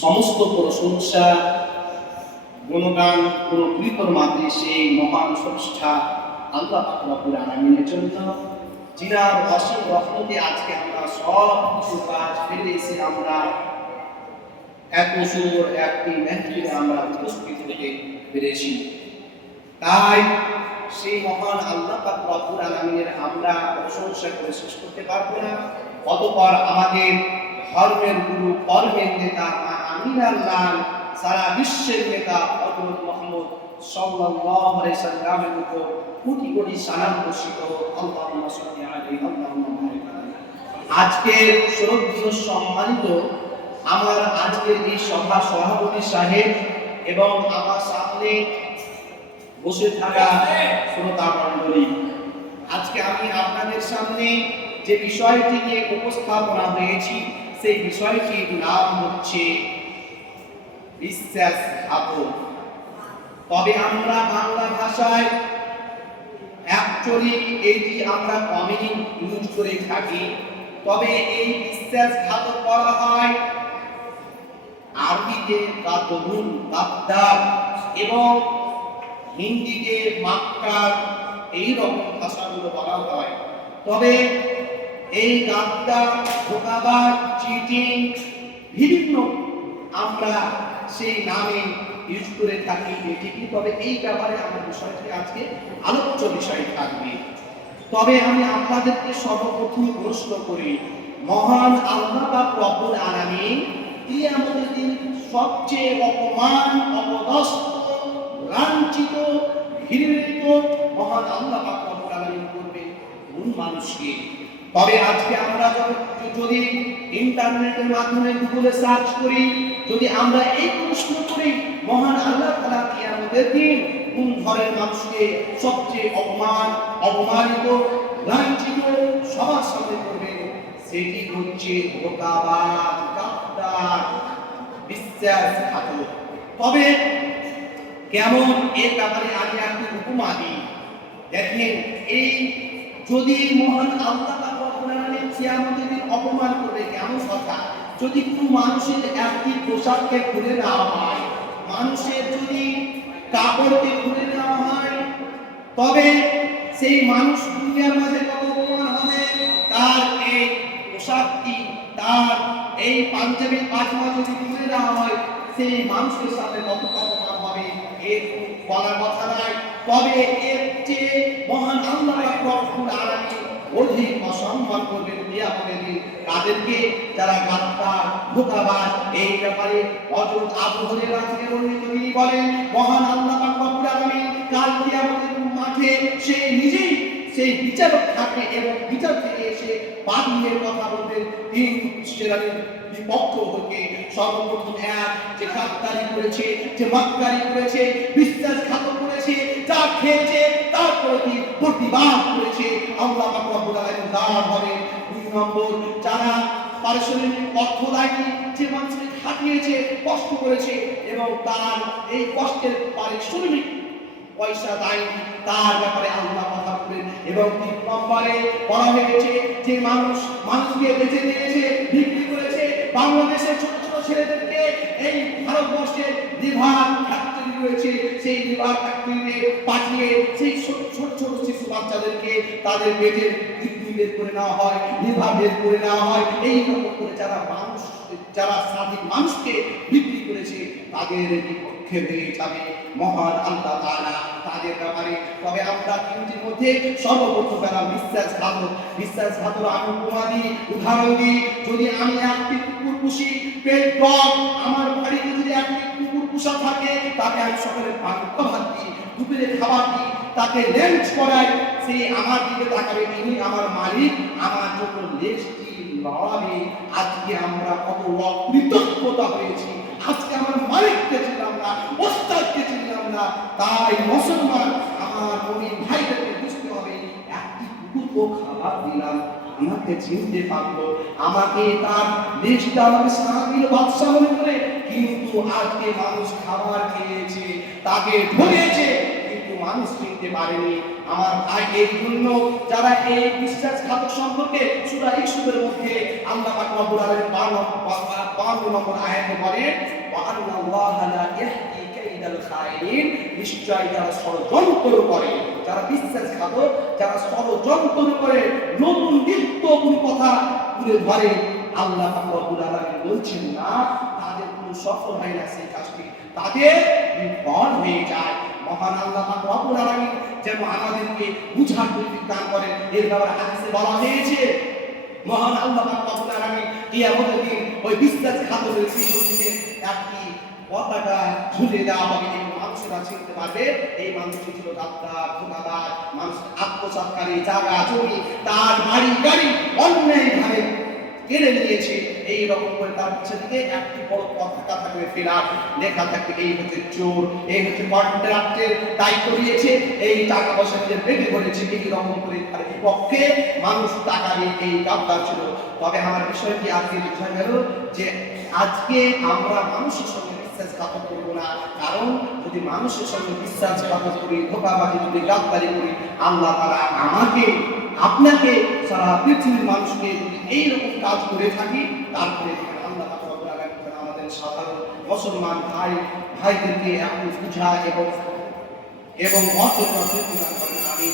সমস্ত প্রশংসা, গুণগান কোন কৃতর মাত্রে সেই মহান স্রষ্টা আল্লাহ রব্বুল আলামিনের জন্য, জিনার অসীম রহমতে আজকে আমরা সব কিছু কাজ ফেলে এসে আমরা এত সুন্দর একটি মেহফিলে আমরা উপস্থিত হতে পেরেছি। তাই সেই মহান আল্লাহ পাক রব্বুল আলামিনের আমরা প্রশংসা করে শেষ করতে পারব না। অতঃপর আমাদের ধর্মের গুরু, কর্মের নেতা মা আমিনার লাল সারা বিশ্বের নেতা হযরত মুহাম্মদ সাল্লাল্লাহু কোটি কোটি সালাম বর্ষিত সাল্লি আলাইহি, আল্লাহুম্মা বারিক আজকের সম্মানিত আমার আজকের এই সভা সভাপতি সাহেব এবং আমার সামনে বসে থাকা শ্রোতা মণ্ডলী, আজকে আমি আপনাদের সামনে যে বিষয়টি নিয়ে উপস্থাপনা হয়েছি, সেই বিষয়টির নাম হচ্ছে বিশ্বাসঘাতক তবে আমরা বাংলা ভাষায় অ্যাকচুয়ালি এইটি আমরা কমনই ইউজ করে থাকি, তবে এই বিশ্বাসঘাতক করা হয় আরবিতে গাতবুন গাদ্দার এবং হিন্দিতে মাক্কার এই রকম ভাষাগুলো বলা হয়। তবে এই গাদ্দার ধোকাবাজ, চিটিং, বিভিন্ন আমরা সেই নামে ইউজ করে থাকি এটিকে তবে এই ব্যাপারে আমার বিষয়টি আজকে আলোচ্য বিষয় থাকবে। তবে আমি আপনাদেরকে সর্বপ্রথম প্রশ্ন করি, মহান আল্লাহ বা রব্বুল আলামিন তিনি আমাদের দিন সবচেয়ে অপমান, অপদস্থ, লাঞ্ছিত, ঘৃণিত মহান আল্লাহ পাক রব্বুল আলামিন করবে কোন মানুষকে? তবে আজকে আমরা যখন- যদি ইন্টারনেটের মাধ্যমে গুগলে সার্চ করি, যদি আমরা এই প্রশ্ন করি, মহান আল্লাহ তাআলা কি আমাদের দিন কোন ঘরের মানুষকে সবচেয়ে অপমান, অপমানিত, লাঞ্ছিত সবার সামনে করবেন সেটি হচ্ছে ধোকাবাজ গাদ্দার বিশ্বাসঘাতক তবে কেমন এর ব্যাপারে আমি একটি উপমা দিই? দেখেন, এই যদি মহান আল্লাহ দিন অপমান করবে, কেমন কথা? যদি কোনো মানুষের একটি পোশাককে খুলে নেওয়া হয়, মানুষের যদি কাপড়কে খুলে নেওয়া হয়, তবে সেই মানুষ দুনিয়ার মাঝে কত অপমান হবে? তার এই পোশাকটি, তার এই পাঞ্জাবি পাজমা যদি খুলে দেওয়া হয়, সেই মানুষের সাথে কত অপমান হবে? এর বলার কথা নাই তবে এর চেয়ে মহান আল্লাহ অধিক অসম্মান করবেন কিয়ামতের দিন। তাদেরকে যারা গাদ্দার, ধোঁকাবাজ, এই ব্যাপারে হযরত আবু হুরায়রা বর্ণিত তিনি বলেন, মহান আল্লাহ পাক রব্বুল কাল কিয়ামতের মাঠে সে নিজেই সেই বিচারক থাকে এবং বিচার থেকে এসে বাদীদের কথা বলবেন। তিন বিপক্ষ হতে সর্বপ্রথম এক, যে গাদ্দারি করেছে, যে মাক্কারি করেছে, বিশ্বাসঘাতক যা খেয়েছে, তার প্রতি প্রতিবাদ করেছে? আল্লাহ রব্বুল আলামিন হবে দুই নম্বর, যারা পারিশ্রমিক অর্থ দেয়নি, যে মানুষকে খাটিয়েছে, কষ্ট করেছে, এবং তার এই কষ্টের পারিশ্রমিক পয়সা দেয়নি, তার ব্যাপারে আল্লাহ কথা বলবেন এবং তিন নম্বরে বলা হয়েছে যে মানুষ মানুষকে বেঁচে দিয়েছে, বিক্রি করেছে। বাংলাদেশের ছোট ছোট ছেলেদেরকে এই ভারতবর্ষের রয়েছে সেই লিভার ফ্যাক্টরিতে পাঠিয়ে সেই ছোট ছোট ছোট শিশু বাচ্চাদেরকে তাদের পেটের কিডনি বের করে নেওয়া হয় লিভার বের করে নেওয়া হয়। এই রকম করে যারা মানুষ, যারা স্বাধীন মানুষকে বিক্রি করেছে, তাদের বিপক্ষে হয়ে যাবে। মহান আল্লাহ তাআলা তাদের ব্যাপারে। তবে আমরা তিনটির মধ্যে সর্বপ্রথম বেলা বিশ্বাসঘাতক বিশ্বাসঘাতক আমি উপমা দিই উদাহরণ দিই। যদি আমি একটি কুকুর পুষি, পেট আমার বাড়িতে যদি একটি পোষা থাকে, তাকে আমি সকালে পানি খাবার দিই দুপুরে খাবার দিই, তাকে লেন্স করাই। সে আমার দিকে তাকাবে তিনি আমার মালিক, আমার জন্য লড়াবে। আজকে আমরা কত অকৃতজ্ঞতা হয়েছি। আজকে আমার মালিককে ছিলাম না, ওস্তাদকে ছিলাম না। তাই মুসলমান, আমার মনির ভাইদেরকে বুঝতে হবে, একটি খাবার দিলাম, আমাকে চিনতে পারল। আমাকে তার দেশটা আমাকে সাহায্য বাদশা মনে করে, কিন্তু আজকে মানুষ খাবার খেয়েছে তাকে ধরেছে, কিন্তু মানুষ চিনতে পারেনি। আমার ভাই এই জন্য যারা এই বিশ্বাসঘাতক সম্পর্কে সূরা ইউসুফের মধ্যে আল্লাহ পাক রব্বুল আলামিন 52 নম্বর আয়াতে বলেন ওয়া খায়িন নিশ্চয় যারা ষড়যন্ত্র করে, যারা বিশ্বাসঘাতক যারা ষড়যন্ত্র করে, নতুন নিত্য কথা তুলে ধরে। আল্লাহ রব্বুল আলামিন বলছেন, না, তাদের কোনো সফল হয় না সেই কাজটি। তাদের বিফল হয়ে যায়। মহান আল্লাহ রব্বুল আলামিন যেন আমাদেরকে বুঝার তৌফিক দান করেন। এর ব্যাপারে হাদিসে বলা হয়েছে, মহান আল্লাহ রব্বুল আলামিন কিয়ামতের দিন ওই বিশ্বাসঘাতকের বিরুদ্ধে একটি পতাকা ঝুলে দেওয়া হবে। এবং মানুষেরা চিনতে পারবে, এই মানুষটি ছিল ডাক্তার ধোকাবাজ মানুষ আত্মসাৎকারী জায়গা জমি, তার বাড়ি গাড়ি অন্যায়ভাবে কেড়ে নিয়েছে। এই রকম করে তার পিছনে দিকে একটি বড় পতাকা থাকবে ফেরার। লেখা থাকবে, এই হচ্ছে চোর, এই হচ্ছে কন্ট্রাক্টের দায়িত্ব দিয়েছে। এই টাকা পয়সা দিয়ে বেঁধে করেছে এই রকম করে তার বিপক্ষে মানুষ টাকা দিয়ে এই গাদ্দার ছিল। তবে আমার বিষয়টি আজকে বোঝা গেল যে আজকে আমরা মানুষের সঙ্গে বিশ্বাসঘাতক করব না। কারণ যদি মানুষের সঙ্গে বিশ্বাসঘাতক করি, ধোকাবাজি, যদি গাদ্দারি করি, আল্লাহ তারা আমাকে আপনাকে সারা পৃথিবীর মানুষকে এইরকম কাজ করে থাকি, তারপরে আল্লাহ আমাদের সাধারণ মুসলমান ভাই, ভাইদেরকে এখন বুঝা এবং এবং অর্থ করেন আমি